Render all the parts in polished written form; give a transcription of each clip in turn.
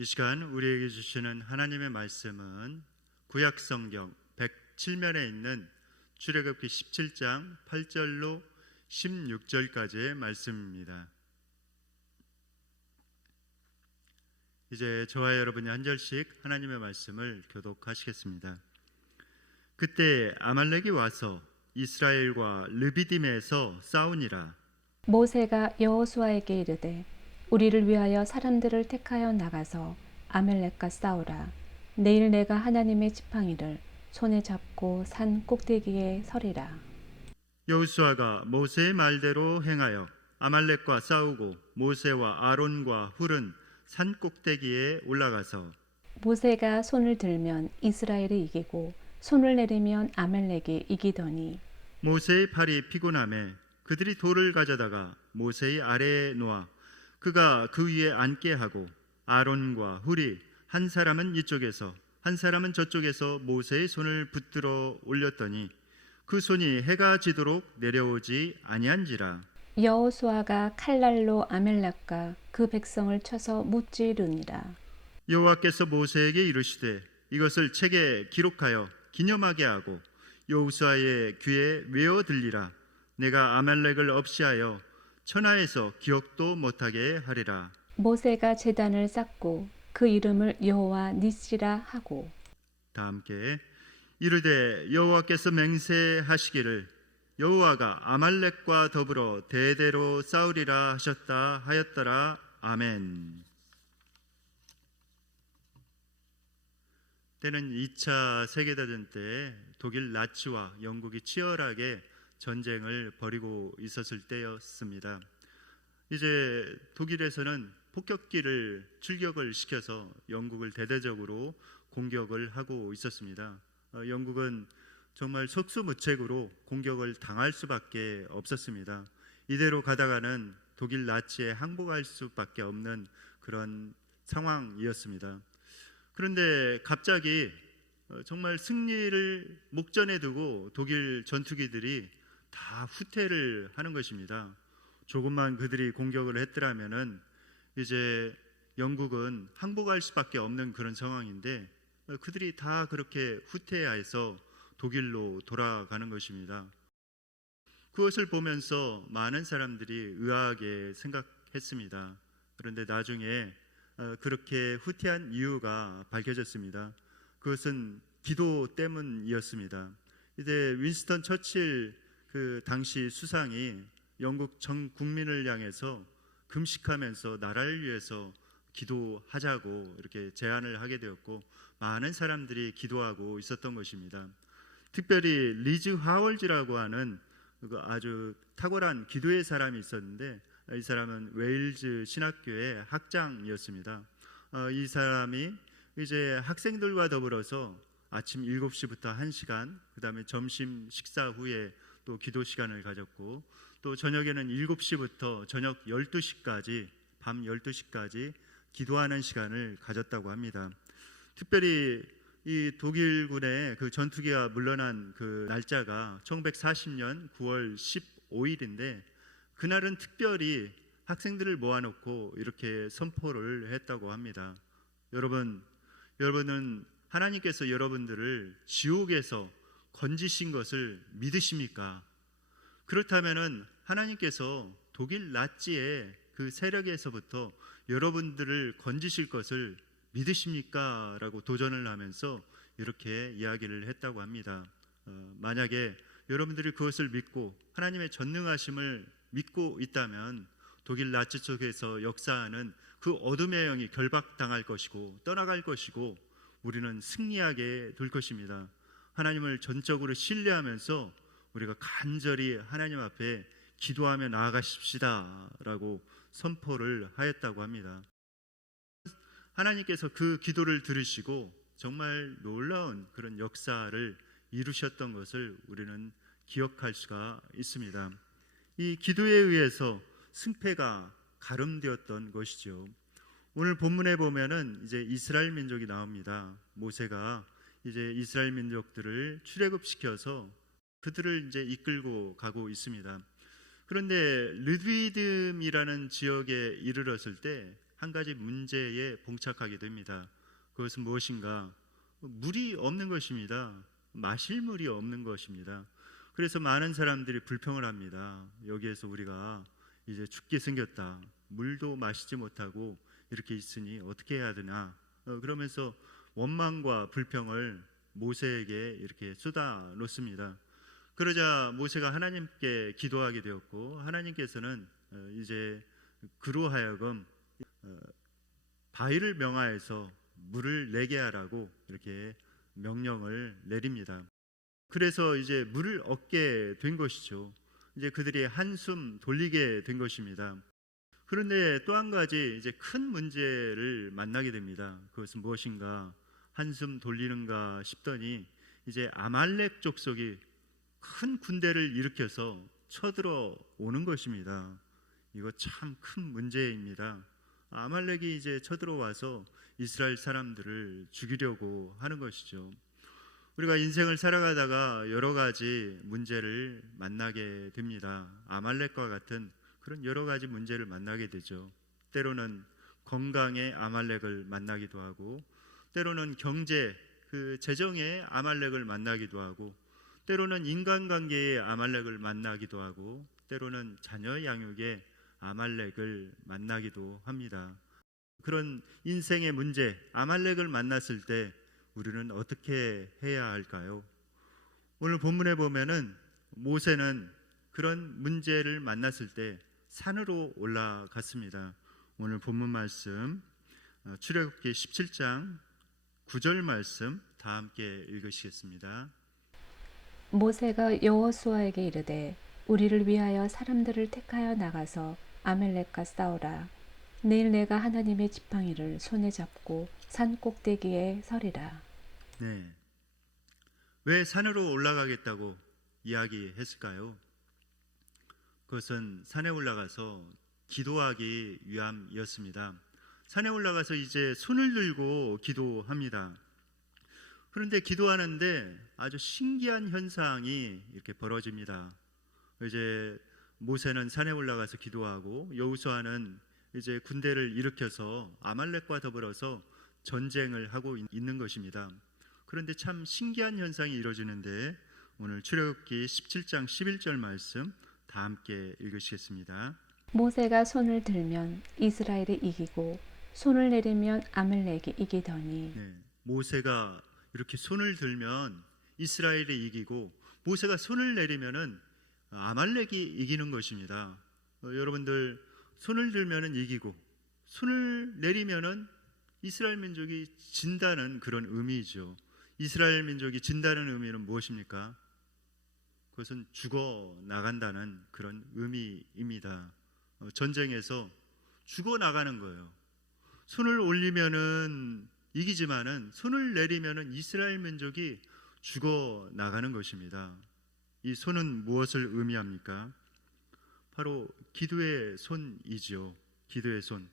이 시간 우리에게 주시는 하나님의 말씀은 구약성경 107면에 있는 출애굽기 17장 8절로 16절까지의 말씀입니다. 이제 저와 여러분이 한 절씩 하나님의 말씀을 교독하시겠습니다. 그때 아말렉이 와서 이스라엘과 르비딤에서 싸우니라. 모세가 여호수아에게 이르되 우리를 위하여 사람들을 택하여 나가서 아말렉과 싸우라. 내일 내가 하나님의 지팡이를 손에 잡고 산 꼭대기에 서리라. 여호수아가 모세의 말대로 행하여 아말렉과 싸우고 모세와 아론과 훌은 산 꼭대기에 올라가서 모세가 손을 들면 이스라엘이 이기고 손을 내리면 아말렉이 이기더니 모세의 팔이 피곤하매 그들이 돌을 가져다가 모세의 아래에 놓아 그가 그 위에 앉게 하고 아론과 훌이 한 사람은 이쪽에서 한 사람은 저쪽에서 모세의 손을 붙들어 올렸더니 그 손이 해가 지도록 내려오지 아니한지라. 여호수아가 칼날로 아말렉과 그 백성을 쳐서 무찌르니라. 여호와께서 모세에게 이르시되 이것을 책에 기록하여 기념하게 하고 여호수아의 귀에 외어 들리라. 내가 아말렉을 없이하여 천하에서 기억도 못하게 하리라. 모세가 제단을 쌓고 그 이름을 여호와 니시라 하고 다 함께 이르되 여호와께서 맹세하시기를 여호와가 아말렉과 더불어 대대로 싸우리라 하셨다 하였더라. 아멘. 때는 2차 세계대전 때 독일 나치와 영국이 치열하게 전쟁을 벌이고 있었을 때였습니다. 이제 독일에서는 폭격기를 출격을 시켜서 영국을 대대적으로 공격을 하고 있었습니다. 영국은 정말 속수무책으로 공격을 당할 수밖에 없었습니다. 이대로 가다가는 독일 나치에 항복할 수밖에 없는 그런 상황이었습니다. 그런데 갑자기 정말 승리를 목전에 두고 독일 전투기들이 다 후퇴를 하는 것입니다. 조금만 그들이 공격을 했더라면은 이제 영국은 항복할 수밖에 없는 그런 상황인데 그들이 다 그렇게 후퇴해서 독일로 돌아가는 것입니다. 그것을 보면서 많은 사람들이 의아하게 생각했습니다. 그런데 나중에 그렇게 후퇴한 이유가 밝혀졌습니다. 그것은 기도 때문이었습니다. 이제 윈스턴 처칠 그 당시 수상이 영국 전 국민을 향해서 금식하면서 나라를 위해서 기도하자고 이렇게 제안을 하게 되었고 많은 사람들이 기도하고 있었던 것입니다. 특별히 리즈 하월즈라고 하는 아주 탁월한 기도의 사람이 있었는데 이 사람은 웨일즈 신학교의 학장이었습니다. 이 사람이 이제 학생들과 더불어서 아침 7시부터 1시간, 그 다음에 점심 식사 후에 또 기도 시간을 가졌고 또 저녁에는 7시부터 저녁 12시까지 밤 12시까지 기도하는 시간을 가졌다고 합니다. 특별히 이 독일군의 그 전투기가 물러난 그 날짜가 1940년 9월 15일인데 그날은 특별히 학생들을 모아놓고 이렇게 선포를 했다고 합니다. 여러분은 하나님께서 여러분들을 지옥에서 건지신 것을 믿으십니까? 그렇다면은 하나님께서 독일 나치의 그 세력에서부터 여러분들을 건지실 것을 믿으십니까? 라고 도전을 하면서 이렇게 이야기를 했다고 합니다. 만약에 여러분들이 그것을 믿고 하나님의 전능하심을 믿고 있다면 독일 나치 쪽에서 역사하는 그 어둠의 영이 결박당할 것이고 떠나갈 것이고 우리는 승리하게 될 것입니다. 하나님을 전적으로 신뢰하면서 우리가 간절히 하나님 앞에 기도하며 나아가십시다 라고 선포를 하였다고 합니다. 하나님께서 그 기도를 들으시고 정말 놀라운 그런 역사를 이루셨던 것을 우리는 기억할 수가 있습니다. 이 기도에 의해서 승패가 가름되었던 것이죠. 오늘 본문에 보면은 이제 이스라엘 민족이 나옵니다. 모세가 이제 이스라엘 민족들을 출애굽시켜서 그들을 이제 이끌고 가고 있습니다. 그런데 르드위듬이라는 지역에 이르렀을 때 한 가지 문제에 봉착하게 됩니다. 그것은 무엇인가? 물이 없는 것입니다. 마실 물이 없는 것입니다. 그래서 많은 사람들이 불평을 합니다. 여기에서 우리가 이제 죽게 생겼다. 물도 마시지 못하고 이렇게 있으니 어떻게 해야 되나? 그러면서 원망과 불평을 모세에게 이렇게 쏟아 놓습니다. 그러자 모세가 하나님께 기도하게 되었고, 하나님께서는 이제 그로 하여금 바위를 명하여서 물을 내게 하라고 이렇게 명령을 내립니다. 그래서 이제 물을 얻게 된 것이죠. 이제 그들이 한숨 돌리게 된 것입니다. 그런데 또 한 가지 이제 큰 문제를 만나게 됩니다. 그것은 무엇인가? 한숨 돌리는가 싶더니 이제 아말렉 족속이 큰 군대를 일으켜서 쳐들어 오는 것입니다. 이거 참 큰 문제입니다. 아말렉이 이제 쳐들어와서 이스라엘 사람들을 죽이려고 하는 것이죠. 우리가 인생을 살아가다가 여러 가지 문제를 만나게 됩니다. 아말렉과 같은 그런 여러 가지 문제를 만나게 되죠. 때로는 건강의 아말렉을 만나기도 하고, 때로는 경제, 재정의 아말렉을 만나기도 하고, 때로는 인간관계의 아말렉을 만나기도 하고, 때로는 자녀 양육의 아말렉을 만나기도 합니다. 그런 인생의 문제, 아말렉을 만났을 때 우리는 어떻게 해야 할까요? 오늘 본문에 보면은 모세는 그런 문제를 만났을 때 산으로 올라갔습니다. 오늘 본문 말씀 출애굽기 17장 9절 말씀 다 함께 읽으시겠습니다. 모세가 여호수아에게 이르되 우리를 위하여 사람들을 택하여 나가서 아멜렉과 싸우라. 내일 내가 하나님의 지팡이를 손에 잡고 산 꼭대기에 서리라. 네, 왜 산으로 올라가겠다고 이야기했을까요? 그것은 산에 올라가서 기도하기 위함이었습니다. 산에 올라가서 이제 손을 들고 기도합니다. 그런데 기도하는데 아주 신기한 현상이 이렇게 벌어집니다. 이제 모세는 산에 올라가서 기도하고 여호수아는 이제 군대를 일으켜서 아말렉과 더불어서 전쟁을 하고 있는 것입니다. 그런데 참 신기한 현상이 이루어지는데 오늘 출애굽기 17장 11절 말씀 다 함께 읽으시겠습니다. 모세가 손을 들면 이스라엘이 이기고 손을 내리면 아멜렉이 이기더니. 네, 모세가 이렇게 손을 들면 이스라엘이 이기고 모세가 손을 내리면은 아말렉이 이기는 것입니다. 여러분들 손을 들면은 이기고 손을 내리면은 이스라엘 민족이 진다는 그런 의미이죠. 이스라엘 민족이 진다는 의미는 무엇입니까? 그것은 죽어 나간다는 그런 의미입니다. 전쟁에서 죽어 나가는 거예요. 손을 올리면은 이기지만은 손을 내리면은 이스라엘 민족이 죽어 나가는 것입니다. 이 손은 무엇을 의미합니까? 바로 기도의 손이지요. 기도의 손.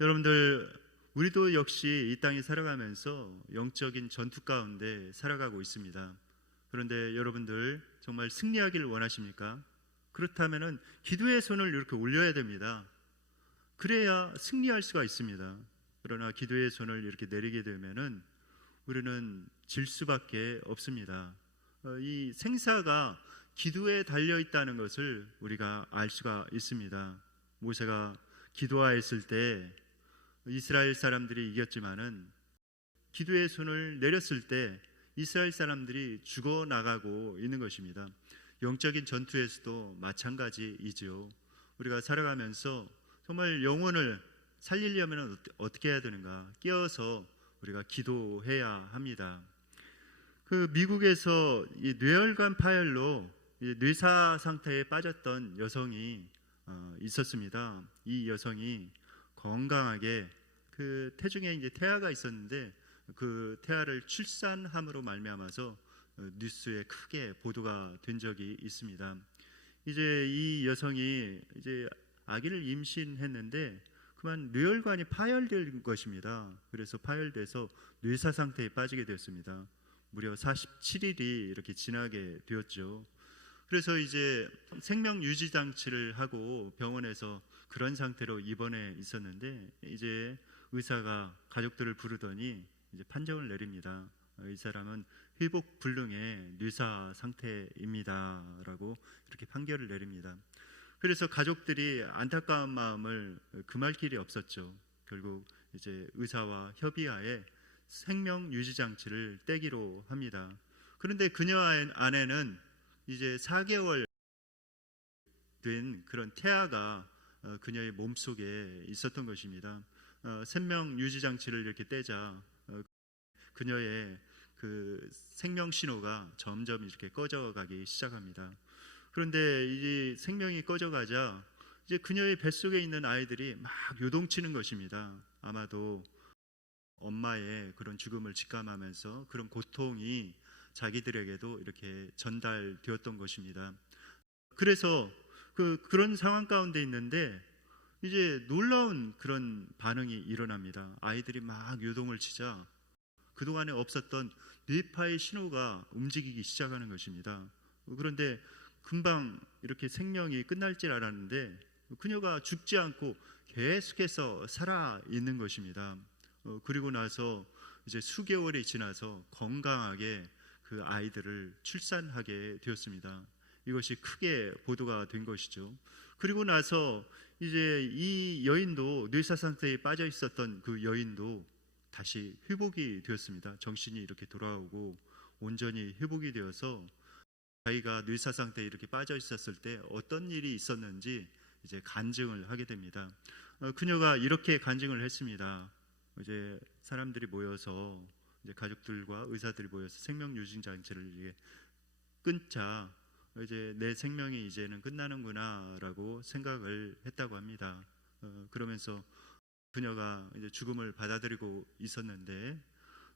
여러분들 우리도 역시 이 땅에 살아가면서 영적인 전투 가운데 살아가고 있습니다. 그런데 여러분들 정말 승리하기를 원하십니까? 그렇다면은 기도의 손을 이렇게 올려야 됩니다. 그래야 승리할 수가 있습니다. 그러나 기도의 손을 이렇게 내리게 되면은 우리는 질 수밖에 없습니다. 이 생사가 기도에 달려 있다는 것을 우리가 알 수가 있습니다. 모세가 기도하였을 때 이스라엘 사람들이 이겼지만은 기도의 손을 내렸을 때 이스라엘 사람들이 죽어 나가고 있는 것입니다. 영적인 전투에서도 마찬가지이지요. 우리가 살아가면서 정말 영혼을 살리려면 어떻게 해야 되는가? 깨어서 우리가 기도해야 합니다. 미국에서 이 뇌혈관 파열로 뇌사 상태에 빠졌던 여성이 있었습니다. 이 여성이 건강하게 태중에 이제 태아가 있었는데 그 태아를 출산함으로 말미암아서 뉴스에 크게 보도가 된 적이 있습니다. 이제 이 여성이 이제 아기를 임신했는데 그만 뇌혈관이 파열된 것입니다. 그래서 파열돼서 뇌사 상태에 빠지게 되었습니다. 무려 47일이 이렇게 지나게 되었죠. 그래서 이제 생명 유지 장치를 하고 병원에서 그런 상태로 입원해 있었는데 이제 의사가 가족들을 부르더니 이제 판정을 내립니다. 이 사람은 회복 불능의 뇌사 상태입니다라고 이렇게 판결을 내립니다. 그래서 가족들이 안타까운 마음을 금할 길이 없었죠. 결국 이제 의사와 협의하에 생명 유지 장치를 떼기로 합니다. 그런데 그녀 안에는 이제 4개월 된 그런 태아가 그녀의 몸속에 있었던 것입니다. 생명 유지 장치를 이렇게 떼자 그녀의 그 생명 신호가 점점 이렇게 꺼져가기 시작합니다. 그런데 이 생명이 꺼져가자 이제 그녀의 뱃속에 있는 아이들이 막 요동치는 것입니다. 아마도 엄마의 그런 죽음을 직감하면서 그런 고통이 자기들에게도 이렇게 전달되었던 것입니다. 그래서 그런 상황 가운데 있는데 이제 놀라운 그런 반응이 일어납니다. 아이들이 막 요동을 치자 그동안에 없었던 뇌파의 신호가 움직이기 시작하는 것입니다. 그런데 금방 이렇게 생명이 끝날 줄 알았는데 그녀가 죽지 않고 계속해서 살아 있는 것입니다. 그리고 나서 이제 수개월이 지나서 건강하게 그 아이들을 출산하게 되었습니다. 이것이 크게 보도가 된 것이죠. 그리고 나서 이제 이 여인도 뇌사 상태에 빠져 있었던 그 여인도 다시 회복이 되었습니다. 정신이 이렇게 돌아오고 온전히 회복이 되어서 자기가 뇌사 상태에 이렇게 빠져 있었을 때 어떤 일이 있었는지 이제 간증을 하게 됩니다. 그녀가 이렇게 간증을 했습니다. 이제 사람들이 모여서 이제 가족들과 의사들이 모여서 생명 유지 장치를 이제 끊자 이제 내 생명이 이제는 끝나는구나라고 생각을 했다고 합니다. 그러면서 그녀가 이제 죽음을 받아들이고 있었는데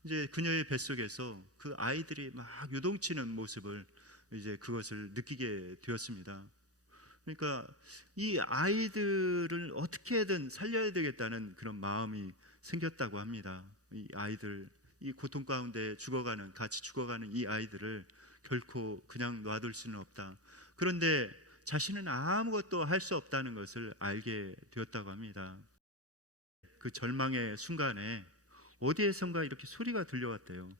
이제 그녀의 뱃속에서 그 아이들이 막 요동치는 모습을 이제 그것을 느끼게 되었습니다. 그러니까 이 아이들을 어떻게든 살려야 되겠다는 그런 마음이 생겼다고 합니다. 이 아이들, 이 고통 가운데 죽어가는, 같이 죽어가는 이 아이들을 결코 그냥 놔둘 수는 없다. 그런데 자신은 아무것도 할 수 없다는 것을 알게 되었다고 합니다. 그 절망의 순간에 어디에선가 이렇게 소리가 들려왔대요.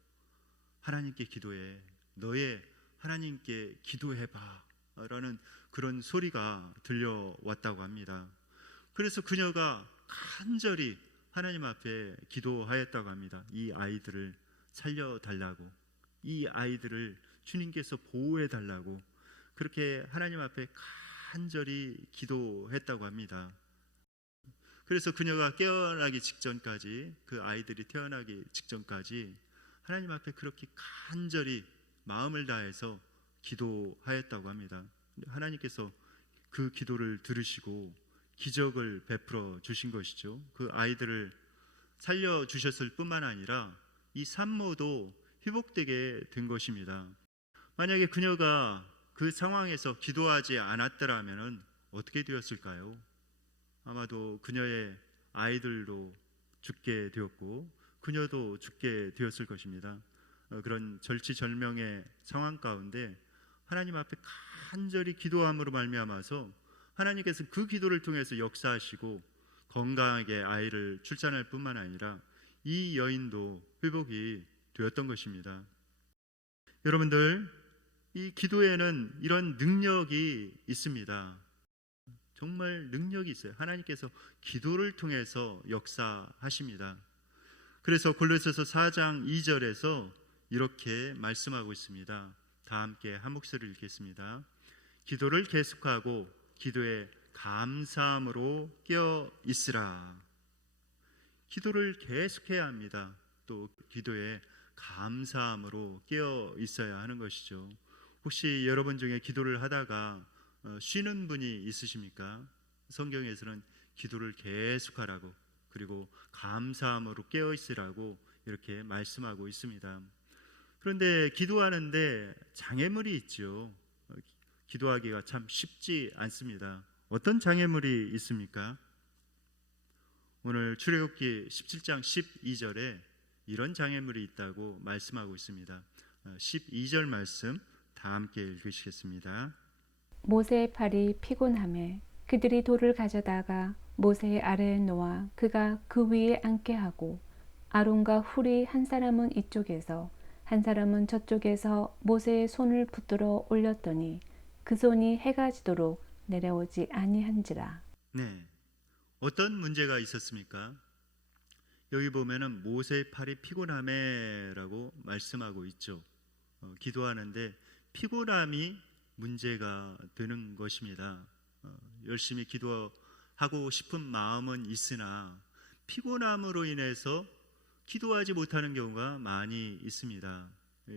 하나님께 기도해. 너의 하나님께 기도해봐 라는 그런 소리가 들려왔다고 합니다. 그래서 그녀가 간절히 하나님 앞에 기도하였다고 합니다. 이 아이들을 살려달라고, 이 아이들을 주님께서 보호해달라고 그렇게 하나님 앞에 간절히 기도했다고 합니다. 그래서 그녀가 깨어나기 직전까지, 그 아이들이 태어나기 직전까지 하나님 앞에 그렇게 간절히 마음을 다해서 기도하였다고 합니다. 하나님께서 그 기도를 들으시고 기적을 베풀어 주신 것이죠. 그 아이들을 살려주셨을 뿐만 아니라 이 산모도 회복되게 된 것입니다. 만약에 그녀가 그 상황에서 기도하지 않았더라면 어떻게 되었을까요? 아마도 그녀의 아이들도 죽게 되었고 그녀도 죽게 되었을 것입니다. 그런 절치절명의 상황 가운데 하나님 앞에 간절히 기도함으로 말미암아서 하나님께서 그 기도를 통해서 역사하시고 건강하게 아이를 출산할 뿐만 아니라 이 여인도 회복이 되었던 것입니다. 여러분들, 이 기도에는 이런 능력이 있습니다. 정말 능력이 있어요. 하나님께서 기도를 통해서 역사하십니다. 그래서 골로새서 4장 2절에서 이렇게 말씀하고 있습니다. 다 함께 한 목소리를 읽겠습니다. 기도를 계속하고 기도에 감사함으로 깨어 있으라. 기도를 계속해야 합니다. 또 기도에 감사함으로 깨어 있어야 하는 것이죠. 혹시 여러분 중에 기도를 하다가 쉬는 분이 있으십니까? 성경에서는 기도를 계속하라고 그리고 감사함으로 깨어 있으라고 이렇게 말씀하고 있습니다. 그런데 기도하는데 장애물이 있죠. 기도하기가 참 쉽지 않습니다. 어떤 장애물이 있습니까? 오늘 출애굽기 17장 12절에 이런 장애물이 있다고 말씀하고 있습니다. 12절 말씀 다 함께 읽으시겠습니다. 모세의 팔이 피곤함에 그들이 돌을 가져다가 모세의 아래에 놓아 그가 그 위에 앉게 하고 아론과 훌이 한 사람은 이쪽에서 한 사람은 저쪽에서 모세의 손을 붙들어 올렸더니 그 손이 해가 지도록 내려오지 아니한지라. 네. 어떤 문제가 있었습니까? 여기 보면은 모세의 팔이 피곤함에라고 말씀하고 있죠. 기도하는데 피곤함이 문제가 되는 것입니다. 열심히 기도하고 싶은 마음은 있으나 피곤함으로 인해서 기도하지 못하는 경우가 많이 있습니다.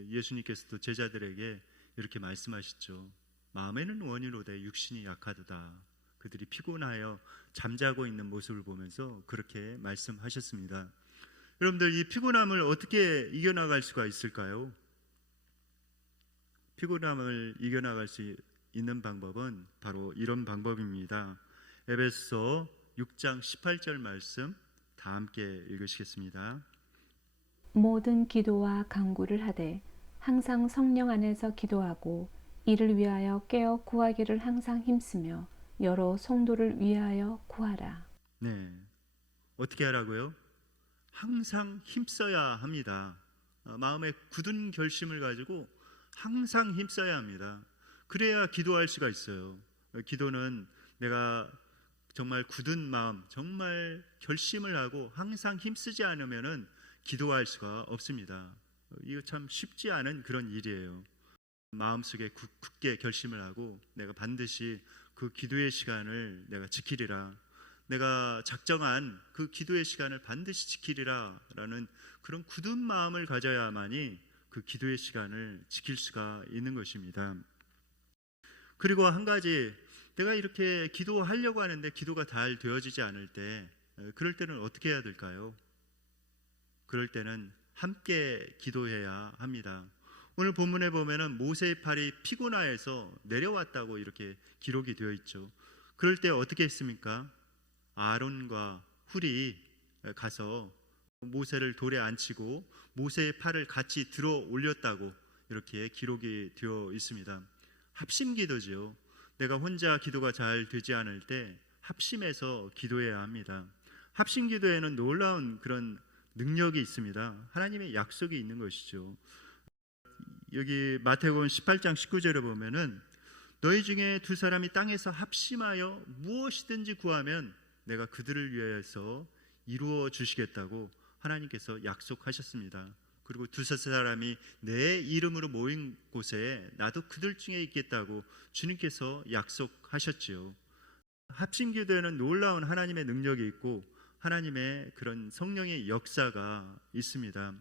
예수님께서도 제자들에게 이렇게 말씀하시죠. 마음에는 원이로되 육신이 약하도다. 그들이 피곤하여 잠자고 있는 모습을 보면서 그렇게 말씀하셨습니다. 여러분들, 이 피곤함을 어떻게 이겨나갈 수가 있을까요? 피곤함을 이겨나갈 수 있는 방법은 바로 이런 방법입니다. 에베소 6장 18절 말씀 다 함께 읽으시겠습니다. 모든 기도와 간구를 하되 항상 성령 안에서 기도하고 이를 위하여 깨어 구하기를 항상 힘쓰며 여러 성도를 위하여 구하라. 네, 어떻게 하라고요? 항상 힘써야 합니다. 마음에 굳은 결심을 가지고 항상 힘써야 합니다. 그래야 기도할 수가 있어요. 기도는 내가 정말 굳은 마음, 정말 결심을 하고 항상 힘쓰지 않으면은 기도할 수가 없습니다. 이거 참 쉽지 않은 그런 일이에요. 마음속에 굳게 결심을 하고 내가 반드시 그 기도의 시간을 내가 지키리라, 내가 작정한 그 기도의 시간을 반드시 지키리라 라는 그런 굳은 마음을 가져야만이 그 기도의 시간을 지킬 수가 있는 것입니다. 그리고 한 가지, 내가 이렇게 기도하려고 하는데 기도가 잘 되어지지 않을 때, 그럴 때는 어떻게 해야 될까요? 그럴 때는 함께 기도해야 합니다. 오늘 본문에 보면은 모세의 팔이 피곤하여서 내려왔다고 이렇게 기록이 되어 있죠. 그럴 때 어떻게 했습니까? 아론과 훌이 가서 모세를 돌에 앉히고 모세의 팔을 같이 들어 올렸다고 이렇게 기록이 되어 있습니다. 합심 기도지요. 내가 혼자 기도가 잘 되지 않을 때 합심해서 기도해야 합니다. 합심 기도에는 놀라운 그런 능력이 있습니다. 하나님의 약속이 있는 것이죠. 여기 마태복음 18장 19절에 보면은 너희 중에 두 사람이 땅에서 합심하여 무엇이든지 구하면 내가 그들을 위해서 이루어 주시겠다고 하나님께서 약속하셨습니다. 그리고 두세 사람이 내 이름으로 모인 곳에 나도 그들 중에 있겠다고 주님께서 약속하셨지요. 합심기도에는 놀라운 하나님의 능력이 있고 하나님의 그런 성령의 역사가 있습니다.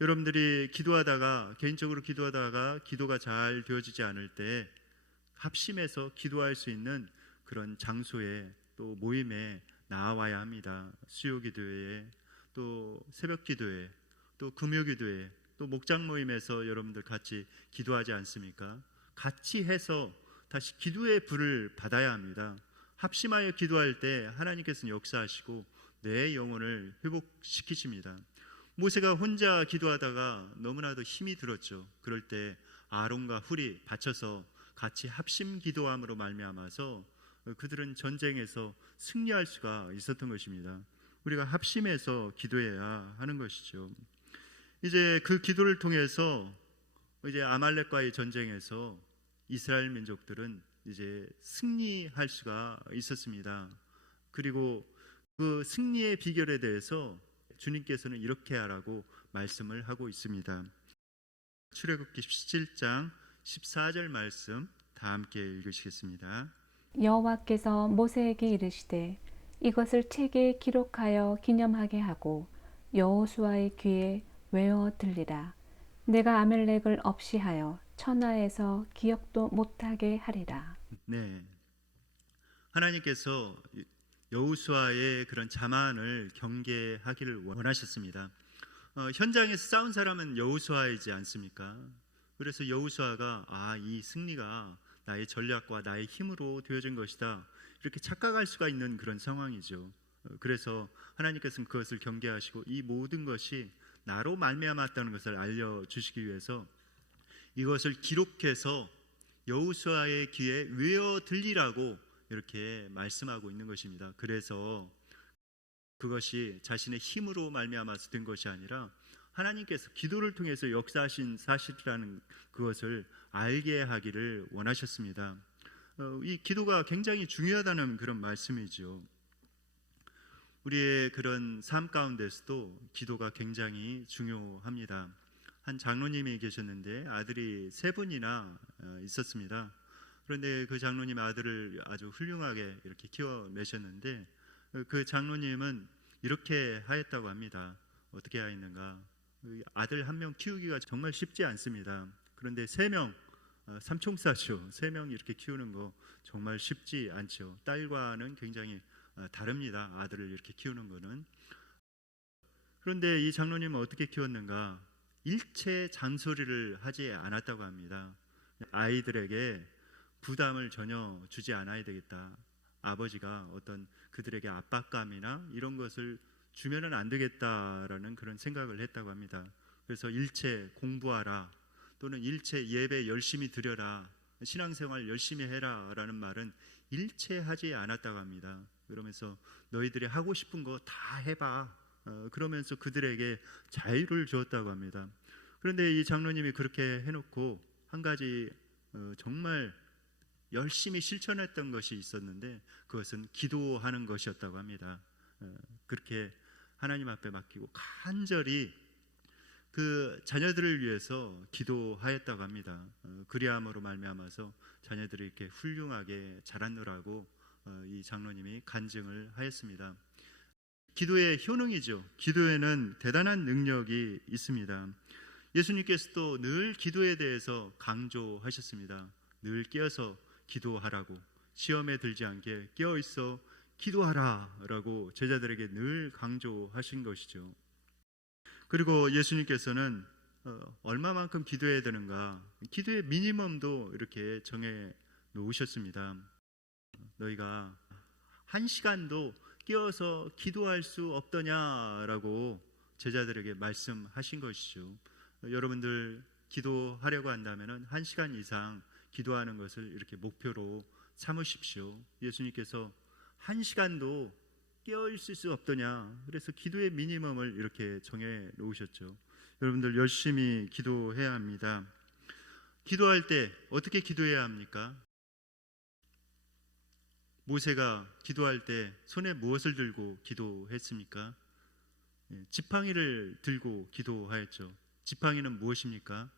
여러분들이 기도하다가, 개인적으로 기도하다가 기도가 잘 되어지지 않을 때 합심해서 기도할 수 있는 그런 장소에 또 모임에 나와야 합니다. 수요 기도회에, 또 새벽 기도회, 또 금요 기도회, 또 목장 모임에서 여러분들 같이 기도하지 않습니까? 같이 해서 다시 기도의 불을 받아야 합니다. 합심하여 기도할 때 하나님께서는 역사하시고 내 영혼을 회복시키십니다. 모세가 혼자 기도하다가 너무나도 힘이 들었죠. 그럴 때 아론과 훌이 받쳐서 같이 합심 기도함으로 말미암아서 그들은 전쟁에서 승리할 수가 있었던 것입니다. 우리가 합심해서 기도해야 하는 것이죠. 이제 그 기도를 통해서 이제 아말렉과의 전쟁에서 이스라엘 민족들은 이제 승리할 수가 있었습니다. 그리고 그 승리의 비결에 대해서 주님께서는 이렇게 하라고 말씀을 하고 있습니다. 출애굽기 17장 14절 말씀 다 함께 읽으시겠습니다. 여호와께서 모세에게 이르시되 이것을 책에 기록하여 기념하게 하고 여호수아의 귀에 외워 들리라. 내가 아멜렉을 없이 하여 천하에서 기억도 못하게 하리라. 네, 하나님께서 여호수아의 그런 자만을 경계하기를 원하셨습니다. 현장에서 싸운 사람은 여호수아이지 않습니까? 그래서 여호수아가 이 승리가 나의 전략과 나의 힘으로 되어진 것이다, 이렇게 착각할 수가 있는 그런 상황이죠. 그래서 하나님께서는 그것을 경계하시고 이 모든 것이 나로 말미암았다는 것을 알려주시기 위해서 이것을 기록해서 여호수아의 귀에 외어 들리라고 이렇게 말씀하고 있는 것입니다. 그래서 그것이 자신의 힘으로 말미암아서 된 것이 아니라 하나님께서 기도를 통해서 역사하신 사실이라는 그것을 알게 하기를 원하셨습니다. 이 기도가 굉장히 중요하다는 그런 말씀이죠. 우리의 그런 삶 가운데서도 기도가 굉장히 중요합니다. 한 장로님이 계셨는데 아들이 3분이나 있었습니다. 그런데 그 장로님 아들을 아주 훌륭하게 이렇게 키워내셨는데 그 장로님은 이렇게 하였다고 합니다. 어떻게 하였는가? 아들 1명 키우기가 정말 쉽지 않습니다. 그런데 3명, 삼총사죠. 3명 이렇게 키우는 거 정말 쉽지 않죠. 딸과는 굉장히 다릅니다. 아들을 이렇게 키우는 거는. 그런데 이 장로님은 어떻게 키웠는가? 일체 잔소리를 하지 않았다고 합니다. 아이들에게 부담을 전혀 주지 않아야 되겠다. 아버지가 어떤 그들에게 압박감이나 이런 것을 주면은 안 되겠다라는 그런 생각을 했다고 합니다. 그래서 일체 공부하라 또는 일체 예배 열심히 드려라, 신앙생활 열심히 해라라는 말은 일체 하지 않았다고 합니다. 그러면서 너희들이 하고 싶은 거 다 해봐. 그러면서 그들에게 자유를 주었다고 합니다. 그런데 이 장로님이 그렇게 해놓고 한 가지 정말 열심히 실천했던 것이 있었는데 그것은 기도하는 것이었다고 합니다. 그렇게 하나님 앞에 맡기고 간절히 그 자녀들을 위해서 기도하였다고 합니다. 그리함으로 말미암아서 자녀들이 이렇게 훌륭하게 자랐노라고 이 장로님이 간증을 하였습니다. 기도의 효능이죠. 기도에는 대단한 능력이 있습니다. 예수님께서도 늘 기도에 대해서 강조하셨습니다. 늘 깨어서 기도하라고, 시험에 들지 않게 깨어있어 기도하라 라고 제자들에게 늘 강조하신 것이죠. 그리고 예수님께서는 얼마만큼 기도해야 되는가, 기도의 미니멈도 이렇게 정해 놓으셨습니다. 너희가 1시간도 깨어서 기도할 수 없더냐라고 제자들에게 말씀하신 것이죠. 여러분들 기도하려고 한다면 1시간 이상 기도하는 것을 이렇게 목표로 삼으십시오. 예수님께서 1시간도 깨어 있을 수 없더냐, 그래서 기도의 미니멈을 이렇게 정해 놓으셨죠. 여러분들 열심히 기도해야 합니다. 기도할 때 어떻게 기도해야 합니까? 모세가 기도할 때 손에 무엇을 들고 기도했습니까? 지팡이를 들고 기도하였죠. 지팡이는 무엇입니까?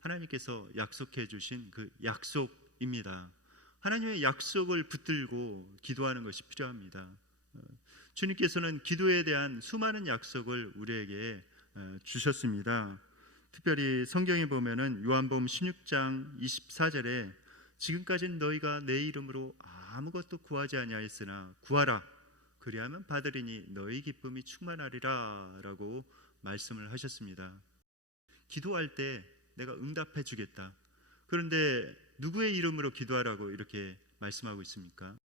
하나님께서 약속해 주신 그 약속입니다. 하나님의 약속을 붙들고 기도하는 것이 필요합니다. 주님께서는 기도에 대한 수많은 약속을 우리에게 주셨습니다. 특별히 성경에 보면은 요한복음 16장 24절에 지금까지는 너희가 내 이름으로 아무것도 구하지 아니하였으나 구하라 그리하면 받으리니 너희 기쁨이 충만하리라 라고 말씀을 하셨습니다. 기도할 때 내가 응답해 주겠다. 그런데 누구의 이름으로 기도하라고 이렇게 말씀하고 있습니까?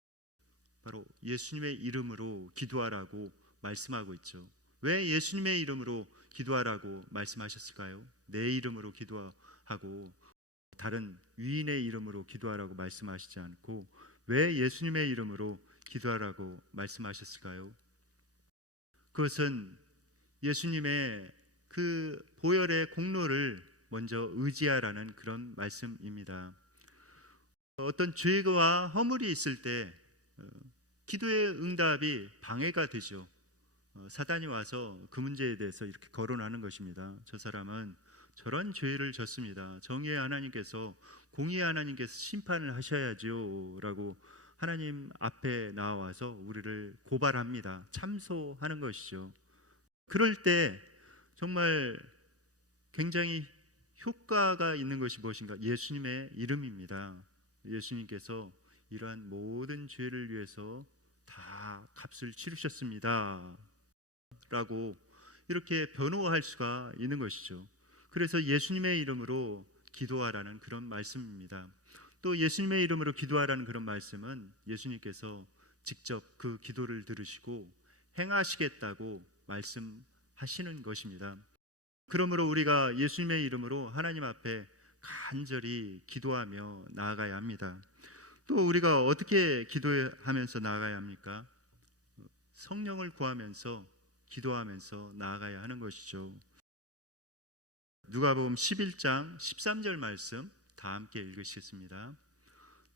바로 예수님의 이름으로 기도하라고 말씀하고 있죠. 왜 예수님의 이름으로 기도하라고 말씀하셨을까요? 내 이름으로 기도하고 다른 위인의 이름으로 기도하라고 말씀하시지 않고 왜 예수님의 이름으로 기도하라고 말씀하셨을까요? 그것은 예수님의 그 보혈의 공로를 먼저 의지하라는 그런 말씀입니다. 어떤 죄와 허물이 있을 때 기도의 응답이 방해가 되죠. 사단이 와서 그 문제에 대해서 이렇게 거론하는 것입니다. 저 사람은 저런 죄를 졌습니다. 정의의 하나님께서, 공의의 하나님께서 심판을 하셔야지요 라고 하나님 앞에 나와서 우리를 고발합니다. 참소하는 것이죠. 그럴 때 정말 굉장히 효과가 있는 것이 무엇인가? 예수님의 이름입니다. 예수님께서 이러한 모든 죄를 위해서 다 값을 치르셨습니다 라고 이렇게 변호할 수가 있는 것이죠. 그래서 예수님의 이름으로 기도하라는 그런 말씀입니다. 또 예수님의 이름으로 기도하라는 그런 말씀은 예수님께서 직접 그 기도를 들으시고 행하시겠다고 말씀하시는 것입니다. 그러므로 우리가 예수님의 이름으로 하나님 앞에 간절히 기도하며 나아가야 합니다. 또 우리가 어떻게 기도하면서 나아가야 합니까? 성령을 구하면서 기도하면서 나아가야 하는 것이죠. 누가복음 11장 13절 말씀 다 함께 읽으시겠습니다.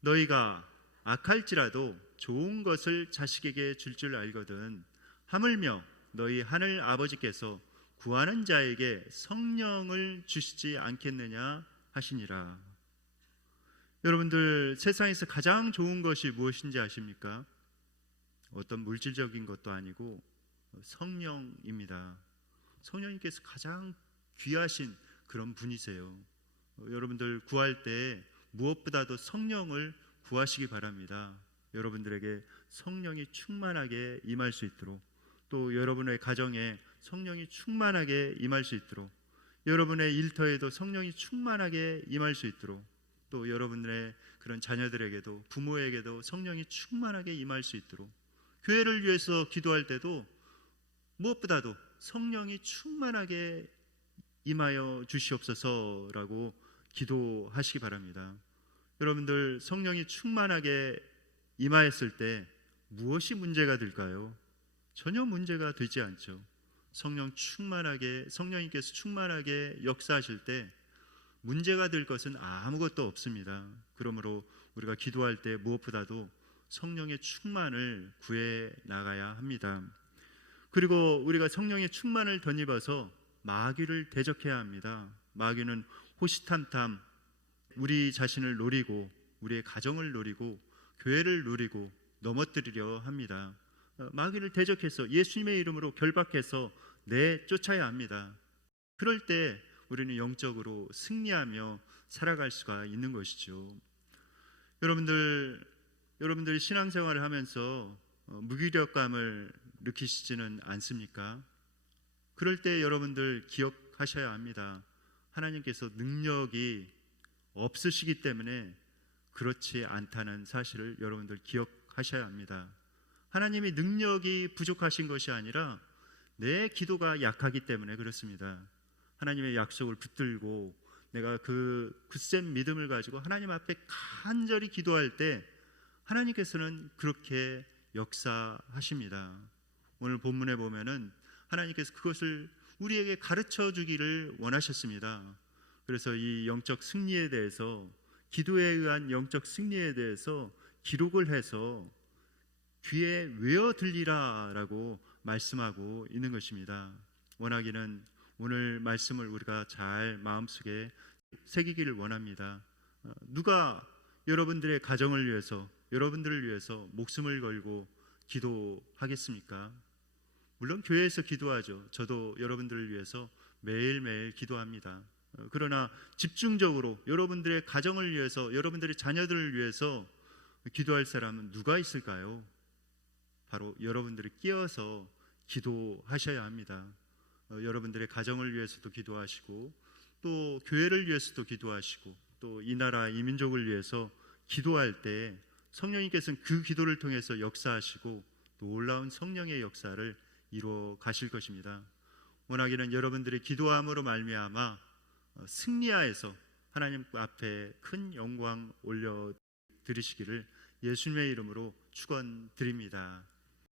너희가 악할지라도 좋은 것을 자식에게 줄 알거든 하물며 너희 하늘 아버지께서 구하는 자에게 성령을 주시지 않겠느냐 하시니라. 여러분들, 세상에서 가장 좋은 것이 무엇인지 아십니까? 어떤 물질적인 것도 아니고 성령입니다. 성령님께서 가장 귀하신 그런 분이세요. 여러분들 구할 때 무엇보다도 성령을 구하시기 바랍니다. 여러분들에게 성령이 충만하게 임할 수 있도록, 또 여러분의 가정에 성령이 충만하게 임할 수 있도록, 여러분의 일터에도 성령이 충만하게 임할 수 있도록, 또 여러분의 그런 자녀들에게도 부모에게도 성령이 충만하게 임할 수 있도록, 교회를 위해서 기도할 때도 무엇보다도 성령이 충만하게 임하여 주시옵소서라고 기도하시기 바랍니다. 여러분들, 성령이 충만하게 임하였을 때 무엇이 문제가 될까요? 전혀 문제가 되지 않죠. 성령님께서 충만하게 역사하실 때 문제가 될 것은 아무것도 없습니다. 그러므로 우리가 기도할 때 무엇보다도 성령의 충만을 구해 나가야 합니다. 그리고 우리가 성령의 충만을 덧입어서 마귀를 대적해야 합니다. 마귀는 호시탐탐 우리 자신을 노리고 우리의 가정을 노리고 교회를 노리고 넘어뜨리려 합니다. 마귀를 대적해서 예수님의 이름으로 결박해서 내쫓아야 합니다. 그럴 때 우리는 영적으로 승리하며 살아갈 수가 있는 것이죠. 여러분들이 신앙생활을 하면서 무기력감을 느끼시지는 않습니까? 그럴 때 여러분들 기억하셔야 합니다. 하나님께서 능력이 없으시기 때문에 그렇지 않다는 사실을 여러분들 기억하셔야 합니다. 하나님이 능력이 부족하신 것이 아니라 내 기도가 약하기 때문에 그렇습니다. 하나님의 약속을 붙들고 내가 그 굳센 믿음을 가지고 하나님 앞에 간절히 기도할 때 하나님께서는 그렇게 역사하십니다. 오늘 본문에 보면은 하나님께서 그것을 우리에게 가르쳐 주기를 원하셨습니다. 그래서 이 영적 승리에 대해서, 기도에 의한 영적 승리에 대해서 기록을 해서 귀에 외어 들리라 라고 말씀하고 있는 것입니다. 원하기는 오늘 말씀을 우리가 잘 마음속에 새기기를 원합니다. 누가 여러분들의 가정을 위해서, 여러분들을 위해서 목숨을 걸고 기도하겠습니까? 물론 교회에서 기도하죠. 저도 여러분들을 위해서 매일매일 기도합니다. 그러나 집중적으로 여러분들의 가정을 위해서, 여러분들의 자녀들을 위해서 기도할 사람은 누가 있을까요? 바로 여러분들이 끼어서 기도하셔야 합니다. 여러분들의 가정을 위해서도 기도하시고, 또 교회를 위해서도 기도하시고, 또 이 나라 이 민족을 위해서 기도할 때 성령님께서는 그 기도를 통해서 역사하시고 놀라운 성령의 역사를 이루어 가실 것입니다. 원하기는 여러분들이 기도함으로 말미암아 승리하여서 하나님 앞에 큰 영광 올려 드리시기를 예수님의 이름으로 축원드립니다.